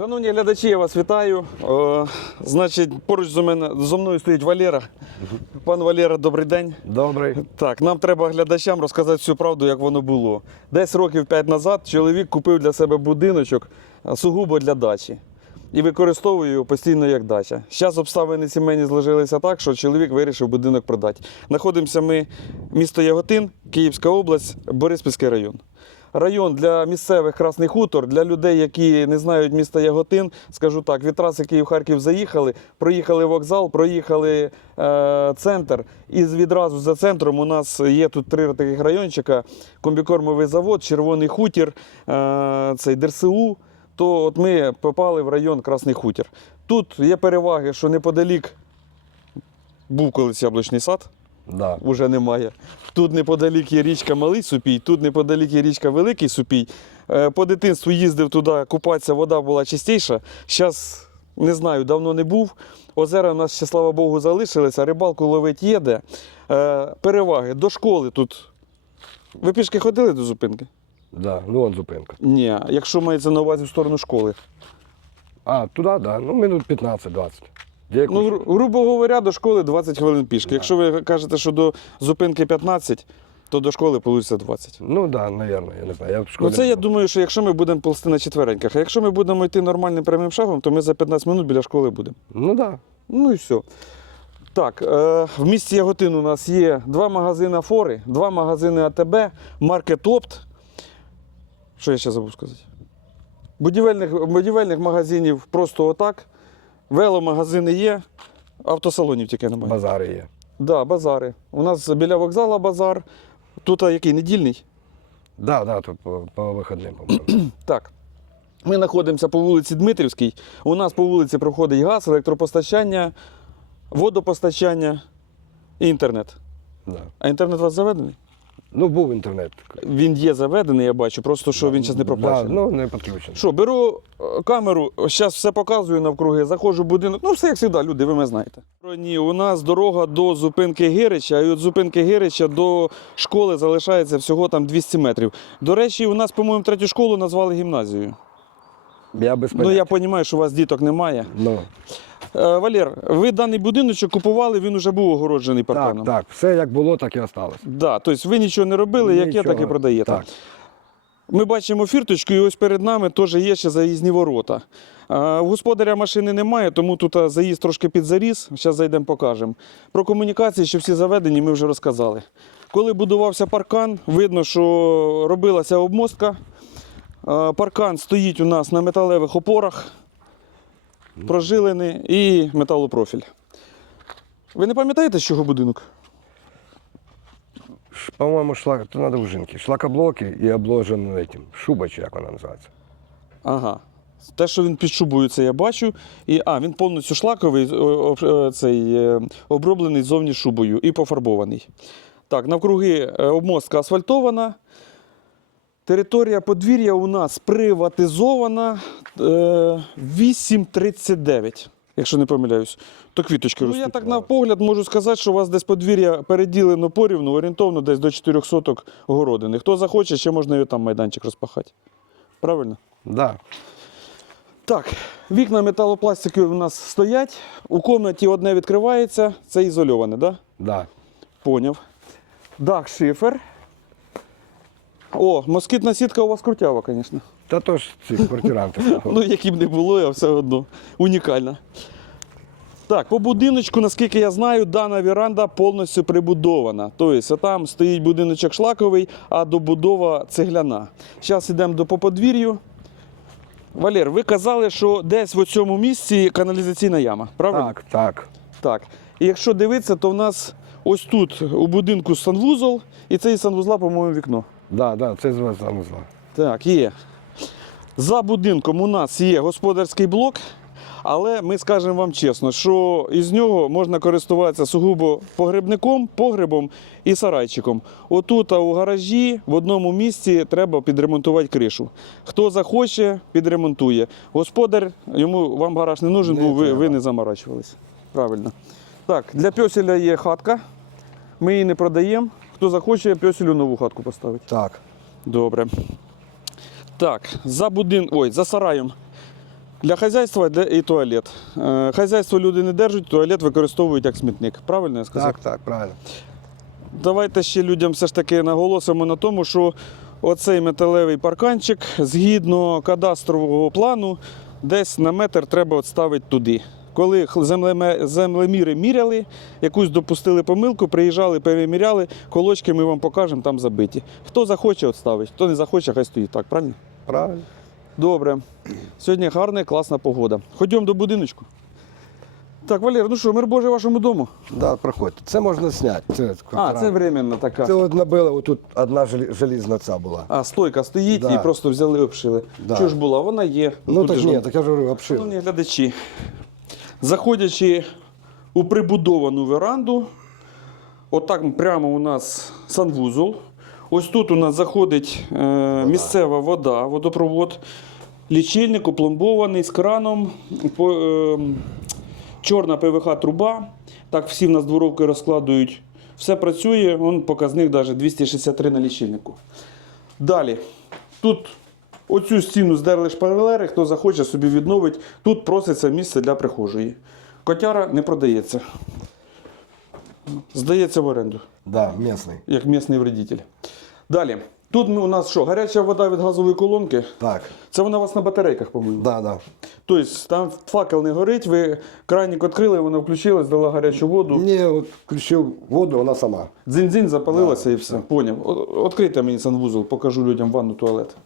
Шановні глядачі, я вас вітаю. Е, значить, поруч зо, мене, зо мною стоїть Валера. Пан Валера, добрий день. Добрий. Так, нам треба глядачам розказати всю правду, як воно було. Десь років 5 назад чоловік купив для себе будиночок сугубо для дачі. І використовує його постійно як дача. Зараз обставини сімейні зложилися так, що чоловік вирішив будинок продати. Знаходимося ми місто Яготин, Київська область, Бориспільський район. Район для місцевих Красний Хутор, для людей, які не знають міста Яготин, скажу так, від траси Київ-Харків заїхали, проїхали вокзал, проїхали е, центр. І відразу за центром у нас є тут три таких райончика: комбікормовий завод, Червоний хутір, е, цей ДРСУ. То от ми попали в район Красний Хутір. Тут є переваги, що неподалік був колись яблучний сад, Да. вже немає. Тут неподалік є річка Малий Супій, тут неподалік є річка Великий Супій. Е, По дитинству їздив туди купатися, вода була чистіша. Зараз не знаю, давно не був. Озера у нас ще, слава Богу, залишилися, рибалку ловить є де. Е, Переваги до школи тут. Ви пішки ходили до зупинки? Да. Ну, он зупинка. Ні, якщо мається на увазі в сторону школи. А, туди, да. Ну, минут 15-20. Де Ну, грубо говоря, до школи 20 хвилин пішки. Якщо ви кажете, що до зупинки 15, то до школи вийде 20. ну да, наверное, я не знаю. Я в школі Ну це не я був. думаю, що якщо ми будемо ползти на четвереньках, а якщо ми будемо йти нормальним прямим шагом, то ми за 15 минут біля школи будемо. Ну да. Ну і все. Так, е, в місті Яготин у нас є два магазини Фори, два магазини АТБ, маркет Опт. Що я ще забув сказати? Будівельних, будівельних магазинів просто отак. Веломагазини є, автосалонів тільки немає. Базари є. Да, базари. У нас біля вокзалу базар. Тут а, який недільний. Да, да, тут по, по вихідним, по-моєму. Так. Ми знаходимося по вулиці Дмитрівській. У нас по вулиці проходить газ, електропостачання, водопостачання і інтернет. да. А інтернет у вас заведений? Ну, був інтернет. Він є заведений, я бачу, просто що він зараз не Да, проплачений. ну, не підключений. Що, беру е, камеру, зараз все показую навкруги, заходжу в будинок. Ну, все як завжди, люди, ви мене знаєте. Ні, у нас дорога до зупинки Гирича, і від зупинки Гирича до школи залишається всього там 200 метрів. До речі, у нас, по-моєму, третю школу назвали гімназією. Я без Ну, я поняття. розумію, що у вас діток немає. Ну, Е, Валер, ви даний будиночок купували, він вже був огороджений парканом. так. Все як було, так і осталось. Да, тобто ви нічого не робили, як є, так і Нічого. продаєте. Так. Ми бачимо фірточку, і ось перед нами теж є ще заїзні ворота. Е, У господаря машини немає, тому тут а, заїзд трошки під заріз. Зараз зайдемо, покажемо. Про комунікації, що всі заведені, ми вже розказали. Коли будувався паркан, видно, що робилася обмостка. Паркан стоїть у нас на металевих опорах, прожилений і металопрофіль. Ви не пам'ятаєте, з чого будинок? По-моєму, шлак, то треба ужинки. Шлакоблоки і обложено этим. Шуба, чи як вона називається. Ага. Те, що він під шубою, це я бачу. І, а, він повністю шлаковий, о- о- е, цей, е, оброблений зовні шубою і пофарбований. Так, навкруги е, обмостка асфальтована. Територія подвір'я у нас приватизована е, 8,39, якщо не помиляюсь. То квіточки ну, Я так на погляд можу сказати, що у вас десь подвір'я переділено порівну, орієнтовно десь до 4 соток городини. Хто захоче, ще можна і там майданчик розпахати. Правильно? Да. Так, вікна металопластикові у нас стоять. У кімнаті одне відкривається, це ізольоване, так? Да? Да. Поняв. Дах шифер. О, москітна сітка у вас крутява, звісно. Та то ж ці квартиранти. Ну, яким не було, а все одно. Унікальна. Так, по будиночку, наскільки я знаю, дана віранда повністю прибудована. Тобто там стоїть будиночок шлаковий, а добудова цегляна. Зараз йдемо до по подвір'ю. Валер, ви казали, що десь в цьому місці каналізаційна яма, правильно? Так, так. Так. І якщо дивитися, то в нас ось тут у будинку санвузол, і це із санвузла, по-моєму, вікно. Да, да, це з вас замисла. Так, є. За будинком у нас є господарський блок, але ми скажемо вам чесно, що із нього можна користуватися сугубо погребником, погребом і сарайчиком. Отут а у гаражі в одному місці треба підремонтувати кришу. Хто захоче, підремонтує. Господар, йому вам гараж не нужен був, ви, ви не заморачувалися. Правильно. Так, для пьоселя є хатка. Ми її не продаємо. Хто захоче, пьоселю нову хатку поставить. Так. Добре. Так, за будин... Ой, за сараєм Для хазяйства і туалет. Е, Хазяйство люди не держать, туалет використовують як смітник. Правильно я сказав? Так, так, правильно. Давайте ще людям все ж таки наголосимо на тому, що оцей металевий парканчик згідно кадастрового плану десь на метр треба от ставити туди. Коли землеміри міряли, якусь допустили помилку, приїжджали, переміряли, колочки ми вам покажемо, там забиті. Хто захоче, от ставить, хто не захоче, хай стоїть так, правильно? Правильно. Добре. Сьогодні гарна, класна погода. Ходімо до будиночку. Так, Валер, ну що, мир Божий вашому дому. Да, проходьте. Це можна зняти. Це, А, це временна така. Це от набили, отут одна желі- желізна ця була. А, стойка стоїть Да. і просто взяли обшили. Да. Що ж була? Вона є. Ну Куди так ні, так я ж говорю, обшив. Шановні глядачі, заходячи у прибудовану веранду, отак прямо у нас санвузол. Ось тут у нас заходить е, місцева вода, водопровод, лічильник упломбований з краном, по, е, чорна ПВХ труба. Так всі в нас дворовки розкладують. Все працює, он показник навіть 263 на лічильнику. Далі. Тут оцю стіну здерли шпалери, хто захоче собі відновить. Тут проситься місце для прихожої. Котяра не продається. Здається в оренду, Да, місний. як місний вредитель. Далі. Тут у нас що, гаряча вода від газової колонки. Так, Це вона у вас на батарейках, по-моєму. да, да. Тобто там факел не горить, ви крайник відкрили, вона включилась, дала гарячу воду. Ні, от включив воду, вона сама. Дзинь-дзинь запалилася і все. Поняв. О- Відкрийте мені санвузол, покажу людям ванну туалет.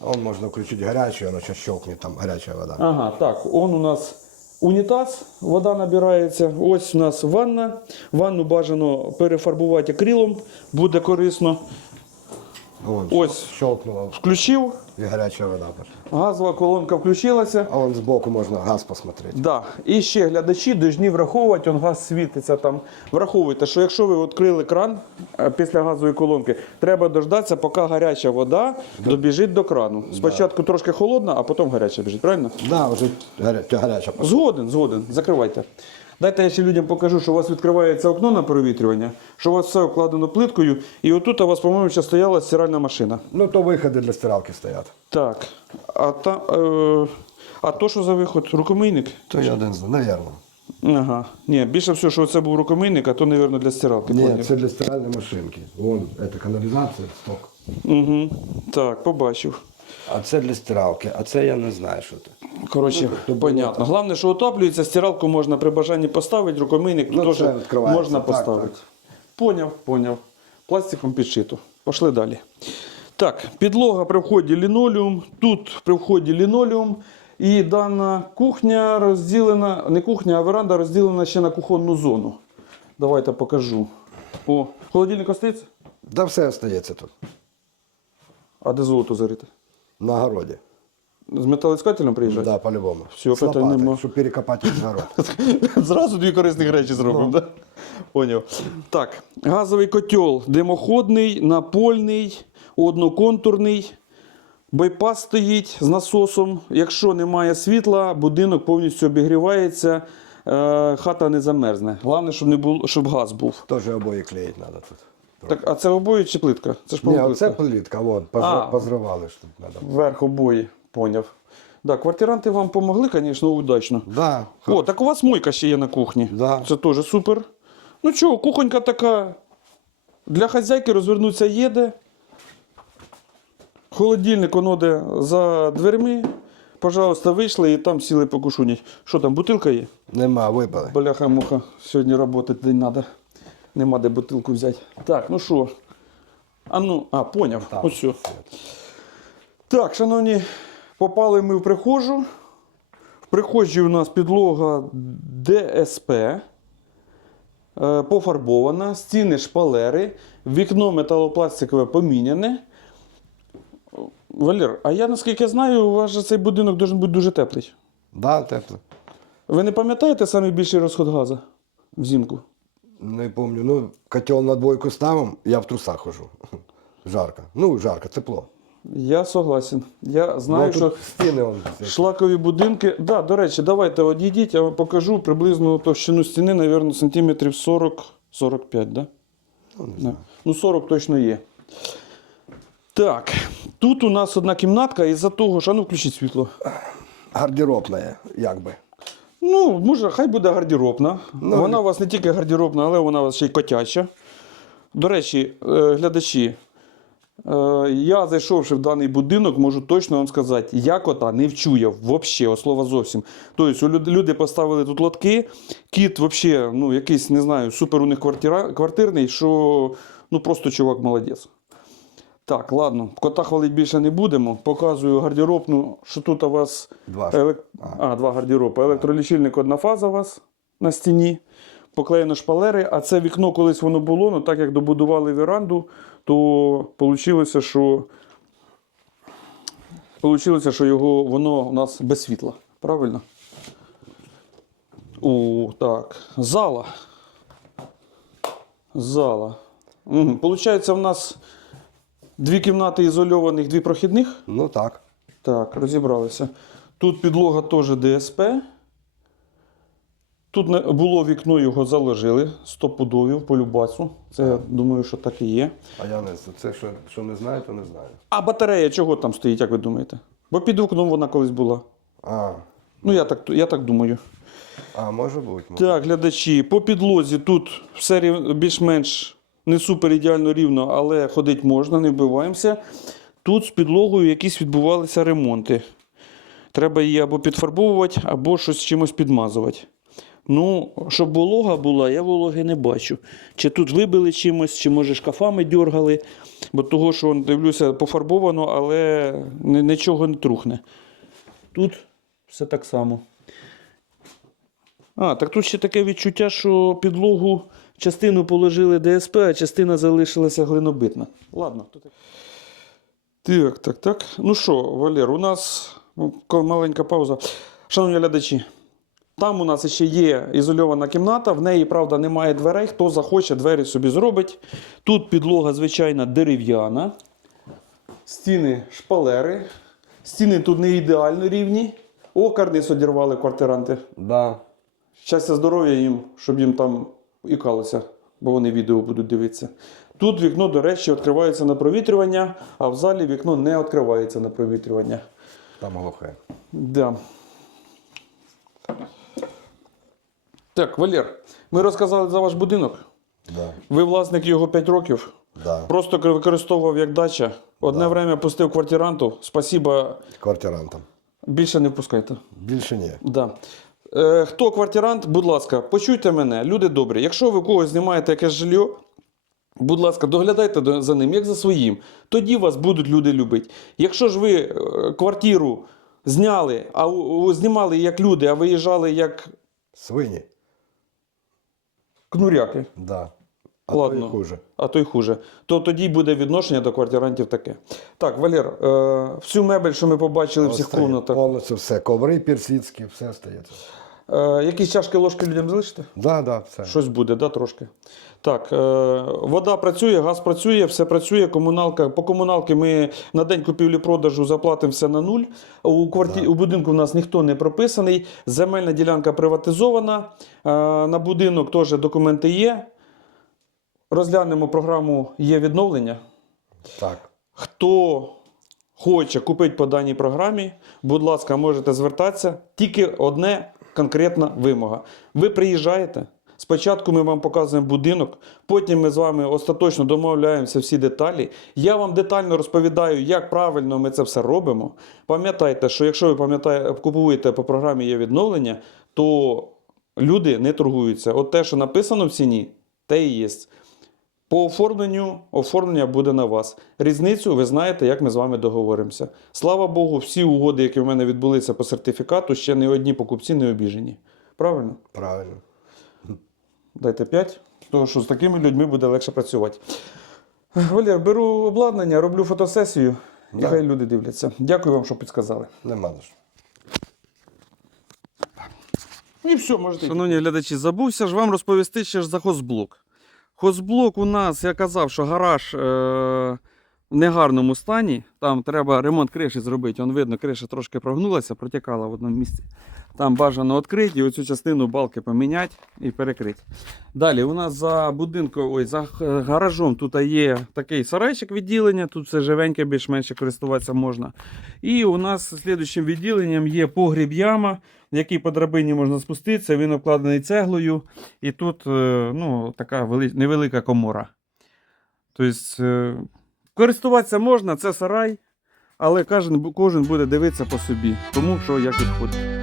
Он можно включить горячую, оно сейчас щелкнет, там горячая вода. Ага, так, он у нас унітаз, вода набирається. Ось у нас ванна. Ванну бажано перефарбувати акрилом, буде корисно. Вон, Ось. щелкнуло Включив, і гаряча вода газова колонка включилася. А вон збоку можна газ посмотрети. Да. І ще глядачі повинні враховувати, он газ світиться там. Враховуйте, що якщо ви відкрили кран е, після газової колонки, треба дождатися, поки гаряча вода добіжить до крану. Спочатку трошки холодна, а потім гаряча біжить, правильно? Да, вже гаряча. Згоден, згоден. Закривайте. Дайте я ще людям покажу, що у вас відкривається окно на провітрювання, що у вас все обкладено плиткою, і отут у вас, по-моєму, ще стояла стиральна машина. Ну то виходи для стиралки стоять. Так. А, та, е, а то, що за виход? Рукомийник? То я один знаю, навірно. Ага. Ні, більше всього, що це був рукомийник, а то, мабуть, для стиралки. Ні, це для стиральної машинки. Вон, це каналізація, сток. Угу. Так, побачив. А це для стиралки, а це я не знаю, що це. Коротше, понятно. Головне, що отоплюється, стиралку можна при бажанні поставити, рукомийник Ну, теж можна Так, поставити. так. Поняв, поняв. Пластиком підшито. Пошли далі. Так, підлога при вході лінолеум. Тут при вході лінолеум. І дана кухня розділена, не кухня, а веранда розділена ще на кухонну зону. Давайте покажу. О, холодильник остається? Да все остається тут. А де золото зарите? На городі. З металоіскателем приїжджає? Да, по-любому. Всього З питань лопати, нема. Щоб перекопати город. Зразу дві корисних речі зробимо, так? Поняв. Так, газовий котел димоходний, напольний, одноконтурний. Байпас стоїть з насосом. Якщо немає світла, будинок повністю обігрівається, е, хата не замерзне. Головне, щоб, не було, щоб газ був. Теж обої клеїти треба тут. Так, а це обої чи плитка? Це ж Ні, по-моєму, оце плитка. плитка, вон, А. позривали ж тут треба. Верх обої, поняв. Да, квартиранти вам допомогли, звісно, удачно. Да, О, так у вас мойка ще є на кухні. Да. Це теж супер. Ну чого, кухонька така. Для хазяйки розвернутися їде. Холодильник воно де за дверми. Пожалуйста, вийшли і там сіли покушунять. Що там, бутилка є? нема, випали. Бляха муха, сьогодні працювати день треба. Нема де бутилку взяти. Так, ну що? А ну, а, поняв. Ось все. Так, шановні, попали ми в прихожу. В прихожій у нас підлога ДСП. е, Пофарбована, стіни шпалери, вікно металопластикове поміняне. Валер, а я наскільки знаю, у вас же цей будинок має бути дуже теплий. Да, тепло. Ви не пам'ятаєте найбільший розход газу взимку? Не пам'ятаю. Ну, котел на двойку ставимо, я в трусах хожу. Жарко. Ну, жарко, тепло. Я согласен. Я знаю, ну, що шлакові будинки. Да, до речі, давайте одійдіть, я вам покажу приблизно товщину стіни, мабуть, сантиметрів 40-45, да? Ну, Да. Ну, 40 точно є. Так, тут у нас одна кімнатка, із-за того, що. Ну включіть світло. гардеробне, як би. Ну, може, хай буде гардеробна. Ну, вона у вас не тільки гардеробна, але вона у вас ще й котяча. До речі, е, глядачі, я зайшовши в даний будинок, можу точно вам сказати, я кота не вчуяв взагалі, от слова зовсім. Тобто, люди поставили тут лотки, кіт взагалі, ну, якийсь, не знаю, супер у них квартира, квартирний, що ну просто чувак молодець. Так, ладно, кота хвалити більше не будемо. Показую гардеробну, що тут у вас Два. Елек... А, два гардероби. Електролічильник одна фаза у вас на стіні. Поклеєно шпалери, а це вікно колись воно було, ну так як добудували веранду, то вийшло, що, получилося, що його, воно у нас без світла. Правильно? О, так. Зала. Зала. Угу. Получається, в нас дві кімнати ізольованих, дві прохідних. Ну так. Так, розібралися. Тут підлога теж ДСП. Тут було вікно, його заложили стопудовів по любасу. Це я думаю, що так і є. А я не це, що, що не знаю, то не знаю. А батарея чого там стоїть, як ви думаєте? Бо під вікном вона колись була. А, Ну, я так, я так думаю. а може бути. Може. Так, глядачі, по підлозі тут все рів- більш-менш не супер ідеально рівно, але ходити можна, не вбиваємося. Тут з підлогою якісь відбувалися ремонти. Треба її або підфарбовувати, або щось чимось підмазувати. Ну, щоб волога була, я вологи не бачу. Чи тут вибили чимось, чи може шкафами дергали. Бо того, що дивлюся, пофарбовано, але нічого не трухне. Тут все так само. А, так тут ще таке відчуття, що підлогу частину положили ДСП, а частина залишилася глинобитна. Ладно. так. Так, так. Ну що, Валер, у нас ну, маленька пауза. Шановні глядачі, там у нас ще є ізольована кімната, в неї, правда, немає дверей. Хто захоче, двері собі зробить. Тут підлога, звичайна, дерев'яна. Стіни шпалери. Стіни тут не ідеально рівні. О, карниз одірвали квартиранти. Да. Щастя, здоров'я їм, щоб їм там ікалося, бо вони відео будуть дивитися. Тут вікно, до речі, відкривається на провітрювання, а в залі вікно не відкривається на провітрювання. Там глухе. Да. Так, Валер, ми розказали за ваш будинок. Да. Ви власник його 5 років. Да. Просто використовував як дача. Одне время пустив квартиранту. Спасіба, Квартирантам. більше не впускайте. Більше ні. Да. Е, хто квартирант, будь ласка, почуйте мене, люди добрі. Якщо ви когось знімаєте якесь жилье, будь ласка, доглядайте за ним, як за своїм. Тоді вас будуть люди любити. Якщо ж ви е, квартиру зняли, а знімали як люди, а виїжджали як Свині. Кнуряки, Да. А Ладно. то й хуже. а то й хуже, то тоді буде відношення до квартирантів таке. Так, Валер, е, всю мебель, що ми побачили в всіх Остає комнатах, Повністю все. Коври персидські, все стається. Е, якісь чашки, ложки людям залишите? Да, да, все. Щось буде, да, трошки. Так, е, вода працює, газ працює, все працює. Комуналка. По комуналки ми на день купівлі-продажу заплатимо все на нуль. У, кварті... у будинку в нас ніхто не прописаний. Земельна ділянка приватизована. Е, на будинок теж документи є. Розглянемо програму є відновлення. Так. Хто хоче купити по даній програмі, будь ласка, можете звертатися. Тільки одне конкретна вимога. Ви приїжджаєте. Спочатку ми вам показуємо будинок, потім ми з вами остаточно домовляємося всі деталі. Я вам детально розповідаю, як правильно ми це все робимо. Пам'ятайте, що якщо ви пам'ятаєте, купуєте по програмі є відновлення, то люди не торгуються. От те, що написано в ціні, те і є. По оформленню, оформлення буде на вас. Різницю ви знаєте, як ми з вами договоримося. Слава Богу, всі угоди, які в мене відбулися по сертифікату, ще не одні покупці не обіжені. Правильно? Правильно. Дайте 5, тому що з такими людьми буде легше працювати. Валер, беру обладнання, роблю фотосесію. І хай люди дивляться. Дякую вам, що підсказали. Нема за що. І все, можете. Шановні глядачі, забувся ж вам розповісти ще ж за хозблок. Хозблок у нас, я казав, що гараж е- в негарному стані. Там треба ремонт криші зробити. Он видно, криша трошки прогнулася, протікала в одному місці. Там бажано відкрити і оцю частину балки поміняти і перекрити. Далі у нас за будинком, ой, за гаражом тут є такий сарайчик відділення, тут все живеньке, більш-менше користуватися можна. І у нас слідуючим відділенням є погріб яма, в який по драбині можна спуститися, він обкладений цеглою. І тут е, ну, така невелика комора. Тобто, користуватися можна, це сарай, але кожен, кожен буде дивитися по собі, тому що як підходить.